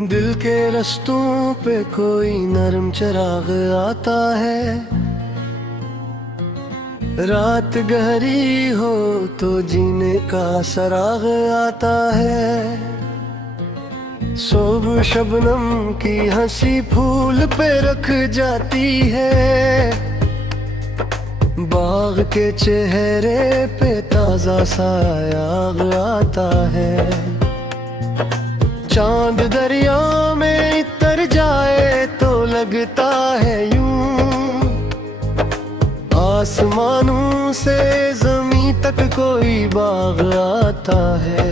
दिल के रस्तों पे कोई नरम चिराग आता है। रात गहरी हो तो जीने का सराग आता है। सुबह शबनम की हंसी फूल पे रख जाती है। बाग के चेहरे पे ताजा सायाग आता है। चांद दरिया में तर जाए तो लगता है यूं, आसमानों से जमीन तक कोई बाग आता है।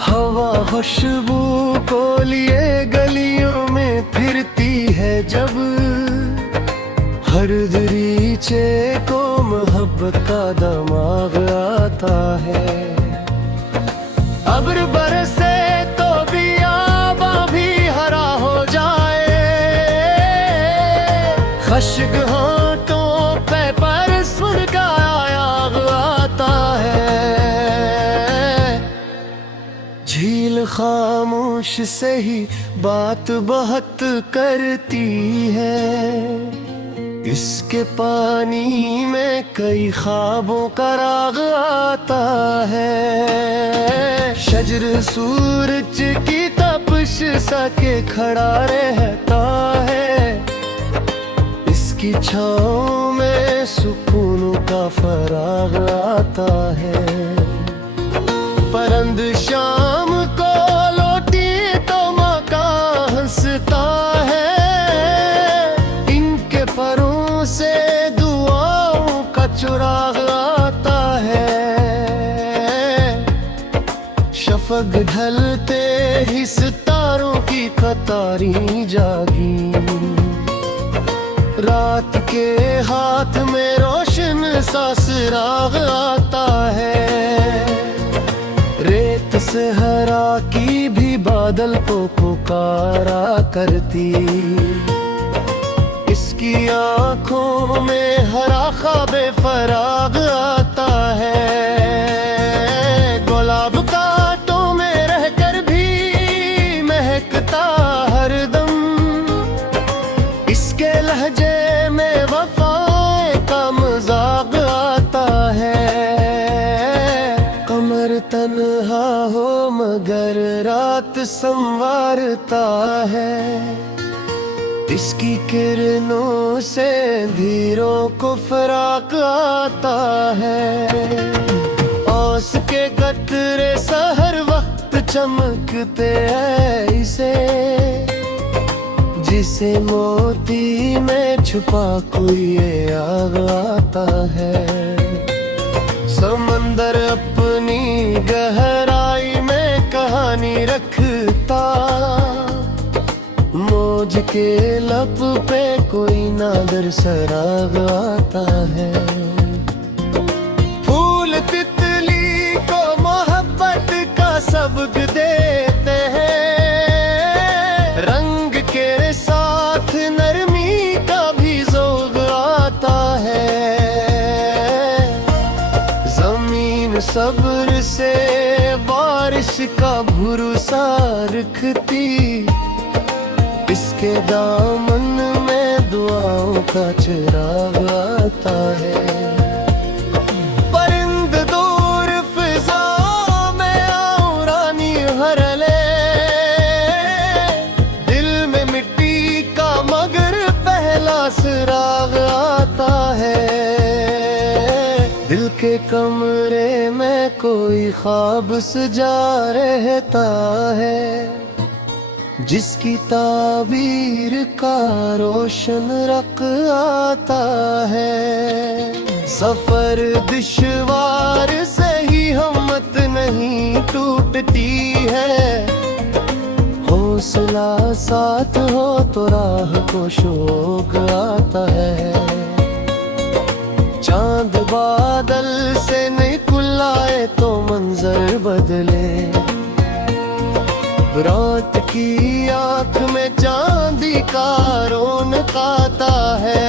हवा खुशबू को लिए गलियों में फिरती है जब, हर दरीचे को मोहब्बत का दमाग आता है। अब्र बरसे तो बियाबा भी हरा हो जाए, खश्क हाथों पे पर सुन का आयाग आता है। झील खामोश से ही बात बहुत करती है। इसके पानी में कई ख्वाबों का राग आता है। शजर सूरज की तपिश सा के खड़ा रहता है। इसकी छाँव में सुकून का फराग आता है। परंद शाम को लौटी तो मौका हंसता है। इनके परों से दुआओं का चुराग आता है। शफक ढलते ही सितारों की कतारी जागी। रात के हाथ में रोशन सा सिराग आता है। रेत से हरा की भी बादल को पुकारा करती। इसकी आंखों में हरा ख्वाबे फराग आता है। गुलाब कांटों में रहकर भी महकता हरदम। इसके लहजे में वफाएं का मजाक आता है। कमर तन्हा हो मगर रात संवारता है। इसकी किरणों से धीरों को फराक आता है। ओस के कतरे सहर वक्त चमकते हैं इसे, जिसे मोती में छुपा कोई आग आता है। समंदर अपनी गहराई में कहानी रखता। मौज के लब पे कोई नादर सराग आता है। फूल तितली को मोहब्बत का सबक देते हैं। रंग के साथ नरमी का भी ज़ौक़ आता है। जमीन सब्र से बारिश का भरोसा रखती। इसके दामन में दुआओं का चिराग आता है। परिंद दूर फिजाओं में आओ रानी हर ले। दिल में मिट्टी का मगर पहला सिराग आता है। दिल के कमरे में कोई ख्वाब सजा रहता है। जिसकी ताबीर का रोशन रख आता है। सफर दुश्वार से ही हिम्मत नहीं टूटती है। हौसला साथ हो तो राह को शौक आता है। चांद बादल से निकल आए तो मंजर बदले। रात की आंख में चांदी का रौनक आता है।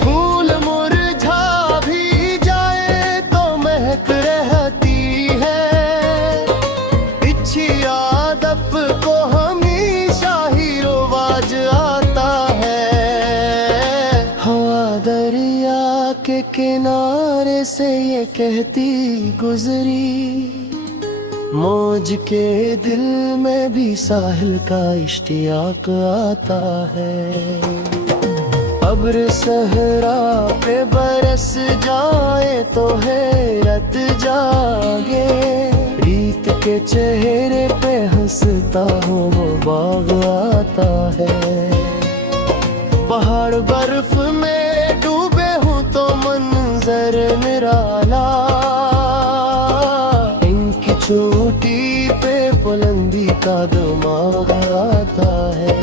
फूल मुरझा भी जाए तो महक रहती है। इच्छी किनारे से ये कहती गुजरी, मौज के दिल में भी साहिल का इश्तियाक आता है। अब्र सहरा पे बरस जाए तो हैरत जागे, रीत के चेहरे पे हंसता हो वो बाग आता है। पहाड़ बर्फ में डूबे हूँ तो मंजर निराला, इनकी चोटी पे बुलंदी का दिमाग आता है।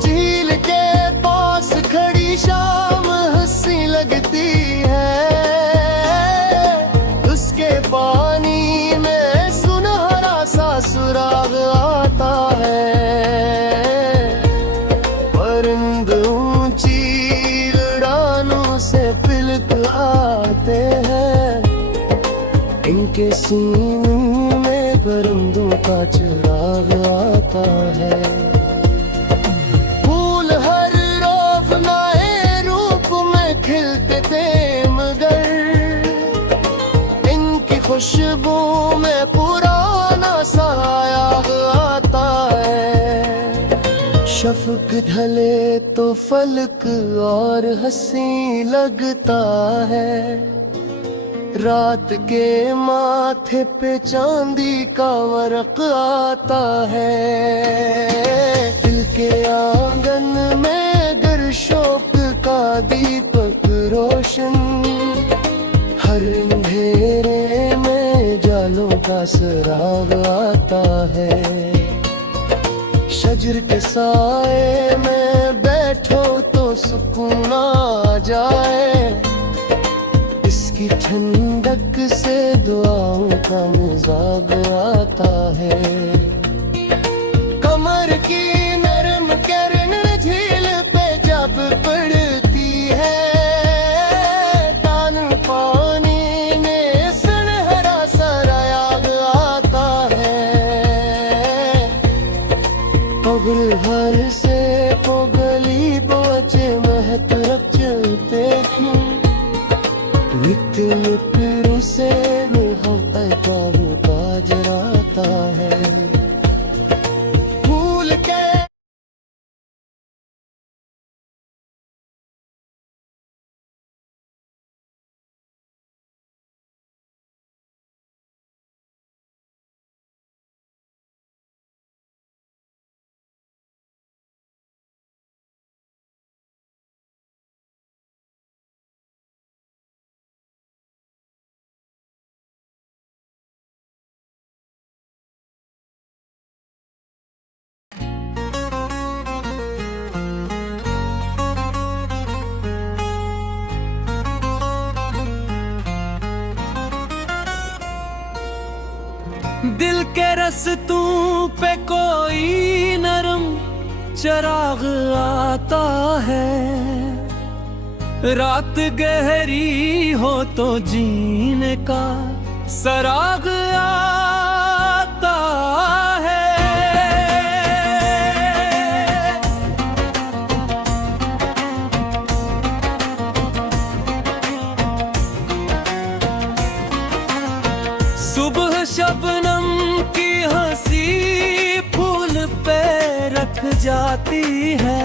झील के पास खड़ी शाम हंसी लगती है, उसके पानी में सुनहरा सा सुराग आता है। इनके सीने में परिंदों का चिराग आता है। फूल हर रोज नए रूप में खिलते थे मगर इनकी खुशबू में पुराना साया आता है। शफ़क़ ढले तो फलक और हंसी लगता है, रात के माथे पे चांदी का वर्क आता है। दिल के आंगन में गर शौक का दीपक रोशन, हर अंधेरे में जालों का सराग आता है। शजर के साए में बैठो तो सुकून आ जाए, इसकी ठंडक से दुआओं का मिजाज आता है। कमर की नरम किरण झील पे जब पड़ती है, तान पानी में सुनहरा सरायाग आता है। पगल भर से पोगली बोझे महतरब चलते हैं, मित्रों से मोहब्बत का जराता है। भूल के दिल के रस्तों पे कोई नरम चराग आता है, रात गहरी हो तो जीने का सराग आता है। सुबह शबनम की हंसी फूल पे रख जाती है,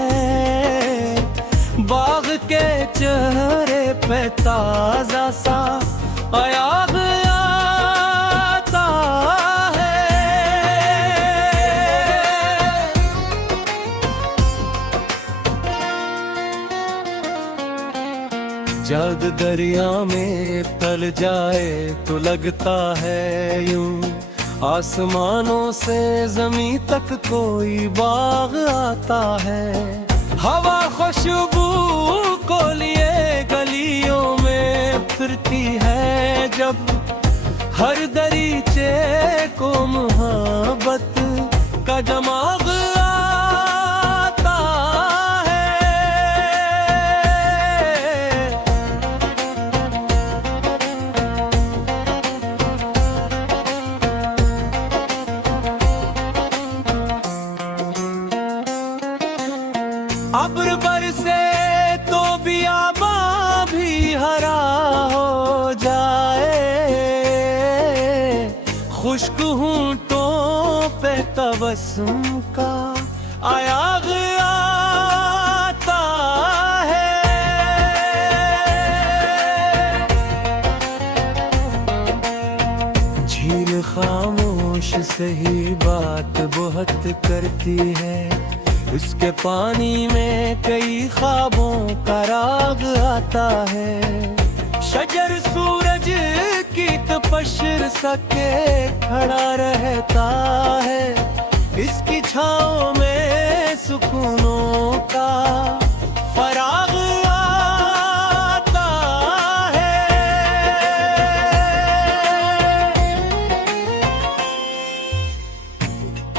बाग के चेहरे पे ताजा सा आयाग आता है। जब दरिया में तल जाए तो लगता है यूं, आसमानों से जमीन तक कोई बाग आता है। हवा खुशबू को लिए गलियों में फिरती है, जब हर दरीचे को मोहब्बत का जमाग आता है। अब्र बरसे तो बियाबां भी तबस्सुम का आयाग आता है। झील खामोश से ही बात बहुत करती है, इसके पानी में कई ख्वाबों का राग आता है। शजर सूरज की तपस्या सके खड़ा रहता है, इसकी छाँव में सुकूनों का फराग आता है।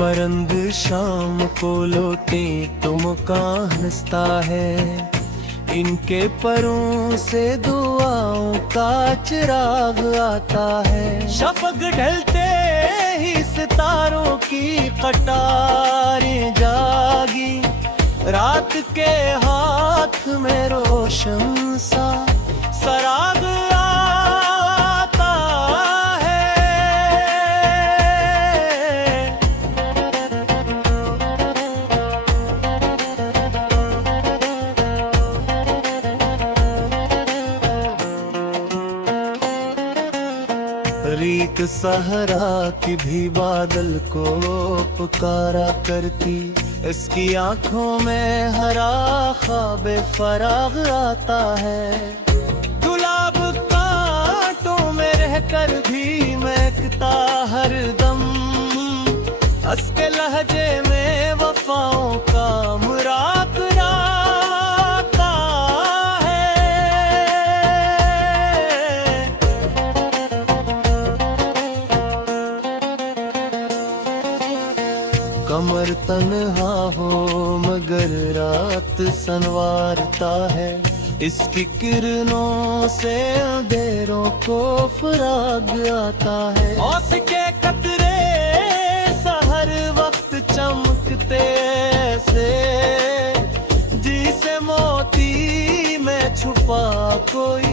परंद शाम को लौटे तुम का हंसता है, इनके परों से दुआओं का चिराग आता है। शफक ढलते ही सितारों की कटारें जागी, रात के हाथ में रोशन सा सराग आता है। रीत सहरा की भी बादल को पुकारा करती, इसकी आंखों में हरा ख्वाब फराग आता है। गुलाब कांटों में रहकर भी महकता हर दम, हंसके लहजे में वफाओं का मुराकरा आता है। कमर तन्हा हो मगर रात संवारता है, इसकी किरणों से अंधेरों को फराग आता है। औस के कतरे हर वक्त चमकते से, जिसे मोती में छुपा कोई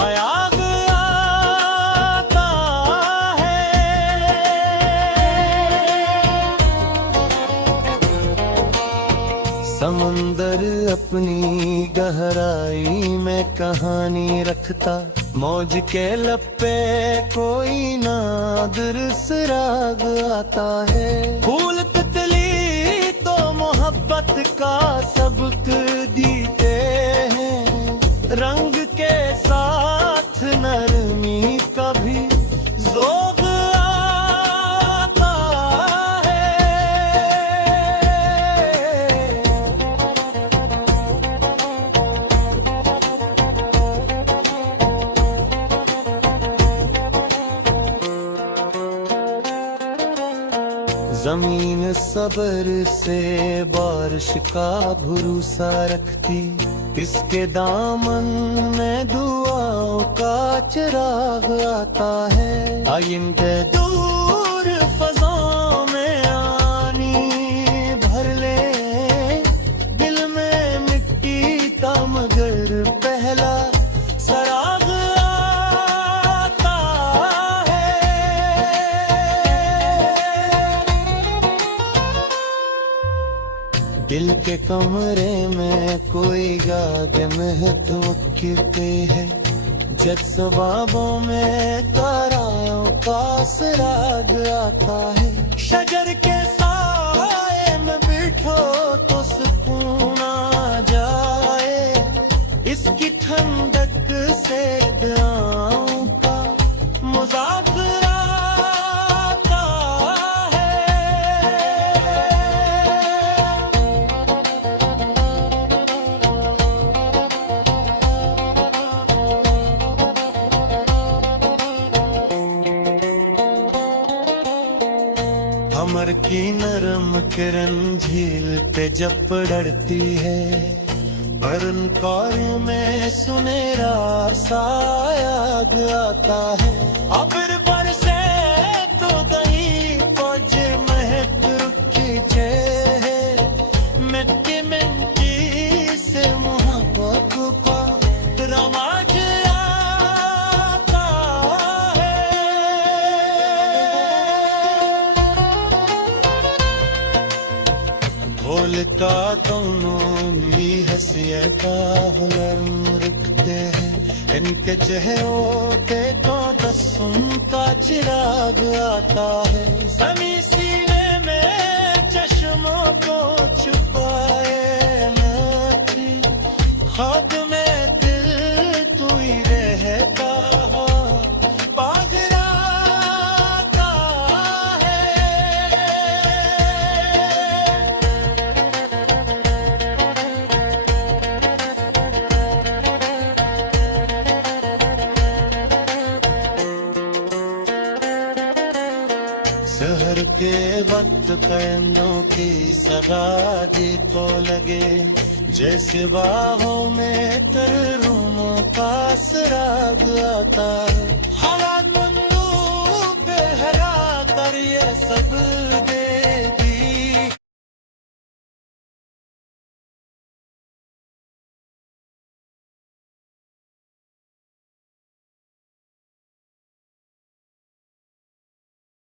अयाग आता है। समुंदर अपनी गहराई में कहानी रखता, मौज के लपे कोई नादिर राग आता है। फूल तितली तो मोहब्बत का सबक देते हैं, रंग के साथ नरमी का भी ज़ौक़ आता है। जमीन सबर से बारिश का भरोसा रखती, इसके दामन में दुआओं का चिराग आता है। आइंदे दूर फज़ाओं में आनी भर ले, दिल में मिट्टी का मगर पहला सराग दिल के कमरे में कोई गाद महत्वक्के है, जब सबाबों में ताराओं का सराग आता है। शजर के साए में बैठो तो सुकून आ जाए, इसकी ठंडक से दुआओं का मुज़ाफ़रा कमर की नरम किरण झील पे जब पड़ती है, बरनकार में सुनहरा सायाग आता है। अब्र बरसे तो दही पज महक रुखी है, मिट्टी मिट्टी से मोहब्बत का रवाज आता है। दिल का दोनों भी हंसियत का हुनर रखते हैं। इनके चेहरों पे तो दसुम का चिराग आता है। समी सीने में चश्मों को छुपाए नाची, खाद में दिल तू ही रहता हो, पागराता है। शहर के वक्त कैंदों की सगा जी को लगे, जैसे बाहों में तरूमों का सराग आता